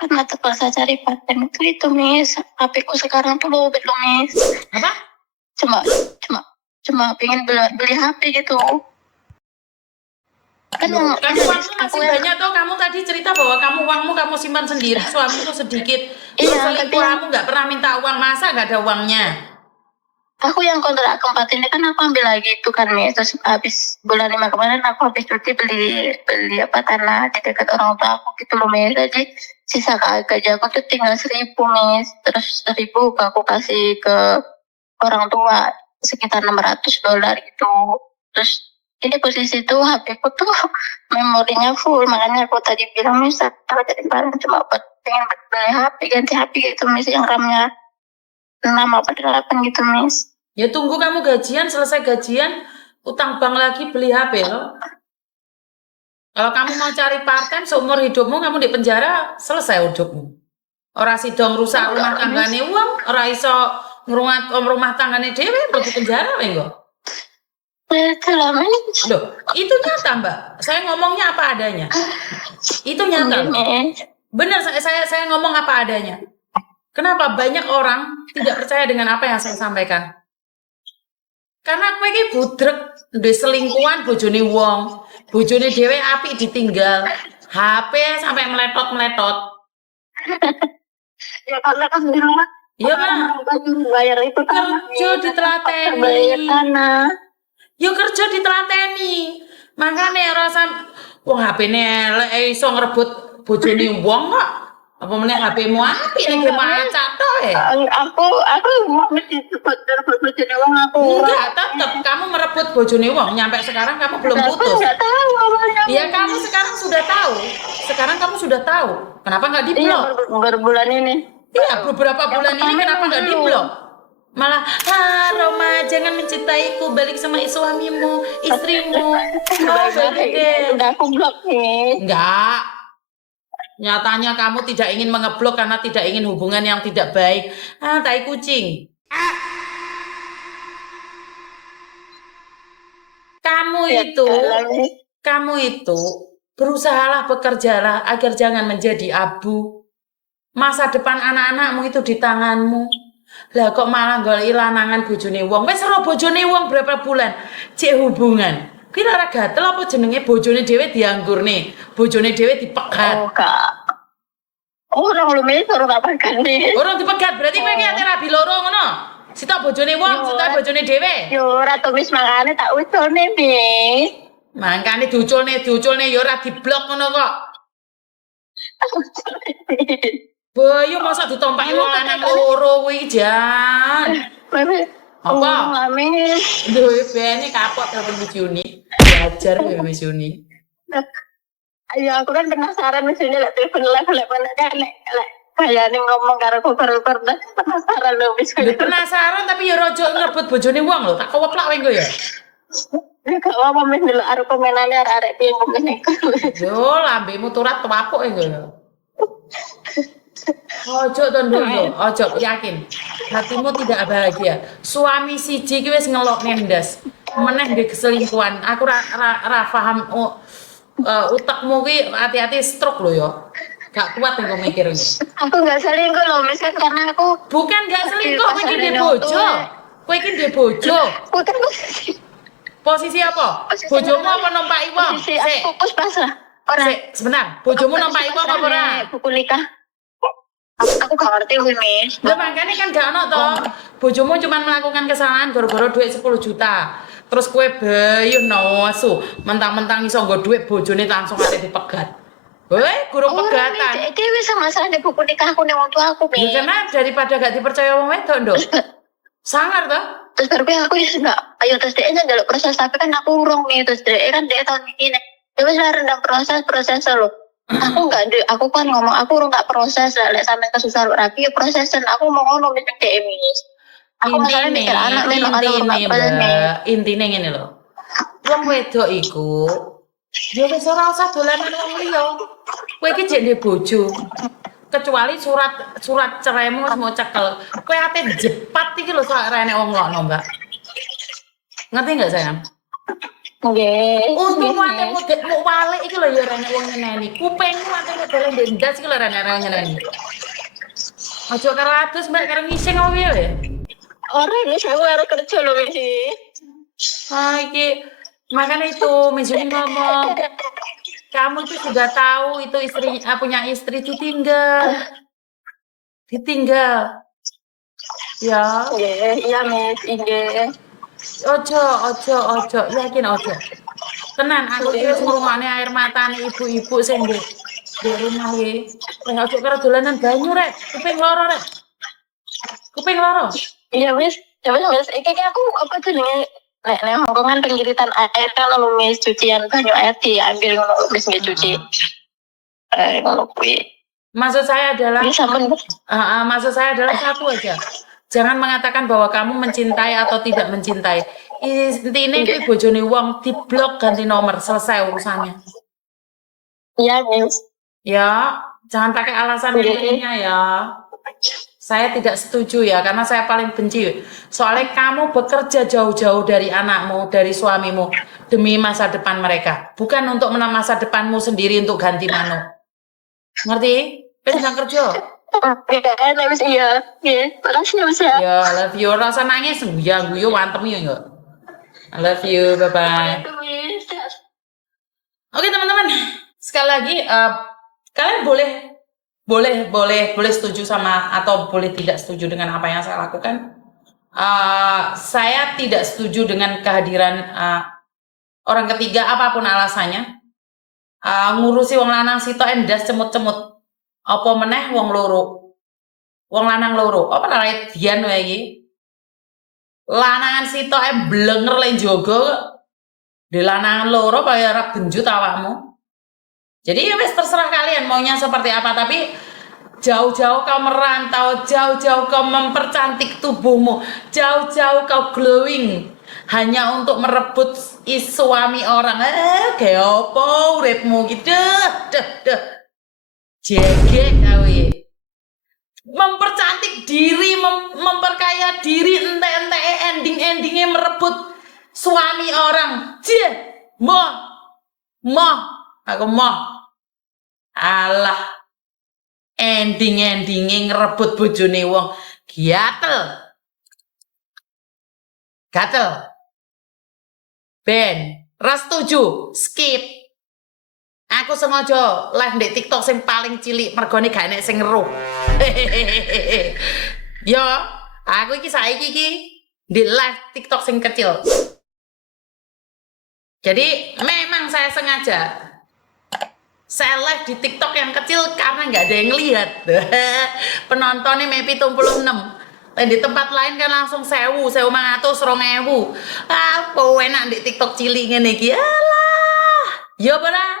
karena terpaksa cari paten itu Miss. HP-ku sekarang tuh lowbat loh Miss. Apa? Cuma pengen beli HP gitu. Kan Loh, kan uangmu aku masih banyak tuh. Kamu tadi cerita bahwa uangmu kamu simpan sendiri, suamimu sedikit. Iya, Selingkuh, kamu nggak pernah minta uang, masa nggak ada uangnya? Aku yang kontrak keempat ini kan aku ambil lagi itu kan Miss. Terus habis bulan 5 kemarin aku habis cuti beli apa tanah di dekat orang tua aku gitu loh Miss. Jadi sisa gaji aku tuh tinggal 1.000 Miss. Terus 1.000 aku kasih ke orang tua sekitar $600 gitu. Terus ini posisi tuh HP ku tuh memorinya full, makanya aku tadi bilang Miss aku jadi barang cuma buat pengen beli HP, ganti HP gitu Miss yang RAM-nya 6 apa 8 gitu Miss. Ya tunggu kamu gajian, selesai gajian, utang bank lagi beli HP loh. Kalau kamu mau cari part-time seumur hidupmu, kamu di penjara, selesai hidupmu. Ora sidong rusak rumah tanggane uang, ora iso ngrumat rumah tanggane dhewe, di penjara wae engko. Loh, itu nyata Mbak. Saya ngomongnya apa adanya. Itu nyata. Benar, saya ngomong apa adanya. Kenapa banyak orang tidak percaya dengan apa yang saya sampaikan? Karena kowe iki budrek duwe selingkuhan bojone wong, bojone dhewe apik ditinggal, HP sampai meletot-meletot. Ya karena kan di rumah. Iya kan? Bayar itu kerja ditelateni. Bayar tanah. Yo kerja ditelateni. Makane rasa wong HP-ne elek iso ngrebut bojone wong kok. Apa meneh HP-mu apik nek maca tok Aku mau mesti rebut bojone wong aku. Enggak, tetep kamu merebut bojone wong. Nyampe sekarang kamu belum putus. Enggak tahu awalnya. Iya, kamu sekarang sudah tahu. Sekarang kamu sudah tahu. Kenapa nggak di-blok? Iya, berbulan ini. Iya, beberapa bulan ini kenapa nggak di-blok? Malah, Roma, jangan mencintaiku, balik sama suamimu, istrimu. Udah aku blok nih. Enggak. Nyatanya kamu tidak ingin mengeblok karena tidak ingin hubungan yang tidak baik. Tai kucing. Kamu itu berusahalah, bekerjalah agar jangan menjadi abu. Masa depan anak-anakmu itu di tanganmu. Lah kok malah golek lanangan bojone wong. Wis ora bojone wong berapa bulan cek hubungan. Kuwi ora gatel apa jenenge bojone dhewe dianggurne, bojone dhewe dipegat. Oh, Kak. Orang lu mes orang tak pegat nih. Orang dipegat berarti kowe iki ate rabi loro ngono. Sita bojone wong, sita bojone dhewe. Yo ora tumis makane tak uculne, Mis. Mangkane diuculne ya ora diblok ngono kok. Boyo masa ditompaki wong lanang loro kuwi jan. Apa? Amis. Duh, bene kapok telepon Miss Yuni. Belajar ya Miss Yuni. Ayo aku kan penasaran Miss Yuni lek telepon lek kan lek kayane ngomong karo koper-koper penasaran lho Miss Yuni. Penasaran tapi ya rojo ngebut bojone wong lho, tak keweplak wae engko ya. Ya gak apa-apa Miss ndelok karo komenane arek piye ngomongnya. Yo, lambemu turat tuapuk engko ya. Ojo to nduk, ojo yakin. Hatimu tidak bahagia. Suami siji ki wis ngelok ngendas. Meneh ndek keselingkuhan. Aku ra paham utekmu ki hati-hati stroke lho ya. Gak kuat engko mikir iki. Aku gak selingkuh lho, Miss kan karena aku bukan gak selingkuh, kowe iki ndek bojo. Kowe iki ndek bojo. Bukan posisi apa? Bojomu apa nompaki wong? Posisi aku pas-pasan. Ora. Sebentar, bojomu nompaki wong apa ora? Buku nikah. Aku gak ngerti kuwi, Miss. Lah makane kan gak ono to. Bojomu cuma melakukan kesalahan gara-gara duit 10 juta. Terus kowe bayuh nawasu, mentang-mentang iso nggo duit bojone langsung ate dipegat. Weh, gurung pegatan. Dewe sama masalah di buku nikahku ning wong tua aku, Miss. Ya karena daripada gak dipercaya wong wedok, Nduk. Sangar to? Terus baru aku ya enggak, ayo terus dia njaluk proses tapi kan aku urung nih, terus dia kan dia tahun ini. Dia wis rendang proses lho. Aku kan ngomong aku urung tak proses lah, lek sampe kesusah rapi ya prosesan. Aku mau ngono nek Miss. Aku masalah mikir anak memang ada intine ngene lho. Wong wedok iku ya wis ora usah dolanan wong liya. Kowe iki jek ndek bojo. Kecuali surat ceraimu mau cekel. Kowe ate jepat iki lho sak rene wong lokno, Mbak. Ngerti enggak sayang? Nggih. Untung ate mau balik iki lho ya rene wong nyeneni. Kupingmu ate modele ndendas iki lho rene nyeneni. Aja karo adus mbak karo ngising apa piye ya? Ora ini saya karo kerja lho Misi. Iki makanya itu Mizuni ngomong kamu itu sudah tahu itu punya istri ditinggal ya. Iya Miss, iya. Ojo yakin ojo tenan aku iki wis ngrungokne air matane ibu-ibu sing di rumah iki. Ojo karo dolanan banyu rek, kuping loro. Iya Miss, iki aku apa jenenge nek Hongkong kan pengiritan air kan ono Miss cucian banyu air diambil ngono wis nggih cuci. Ngono kuwi. Maksud saya adalah maksud saya adalah satu aja. Jangan mengatakan bahwa kamu mencintai atau tidak mencintai. Intinya kuwi bojone wong diblok ganti nomor selesai urusannya. Iya, Miss. Ya, jangan pakai alasan lainnya ya. Saya tidak setuju ya, karena saya paling benci. Soalnya kamu bekerja jauh-jauh dari anakmu, dari suamimu, demi masa depan mereka. Bukan untuk masa depanmu sendiri untuk ganti mano. Ngerti? Sedang kerja. Iya. Makasih Miss ya. Ya, love you. Rasa nangis, guyu wantem ya. I love you, bye-bye. Oke teman-teman, sekali lagi kalian boleh setuju sama atau boleh tidak setuju dengan apa yang saya lakukan. Saya tidak setuju dengan kehadiran orang ketiga apapun alasannya. Ngurusi wong lanang sitok endas cemut-cemut. Apa meneh wong lanang loro. Apa larai dian wae iki? Lanangan sitok blenger le njogo. Di lanangan loro kaya ora genjut awakmu. Jadi ya wis terserah kalian maunya seperti apa, tapi jauh-jauh kau merantau, jauh-jauh kau mempercantik tubuhmu, jauh-jauh kau glowing hanya untuk merebut suami orang. Kayak apa uripmu gitu. Jegek kau ya. Mempercantik diri, memperkaya diri, ente-ente ending-endingnya merebut suami orang. Aku mau. Alah. Ending-endingnya ngerebut bojone wong. Gatel. Ben, ras setuju, skip. Aku sengaja live di TikTok sing paling cilik mergone gak enek sing ngeruh. Yo, aku iki saiki iki di live TikTok sing kecil. Jadi memang saya sengaja saya live di TikTok yang kecil karena nggak ada yang lihat. Penontonnya maybe 76. Dan di tempat lain kan langsung 1000, 1500, 2000. Apa enak di TikTok cilik ngene iki. Alah. Yo, Bra.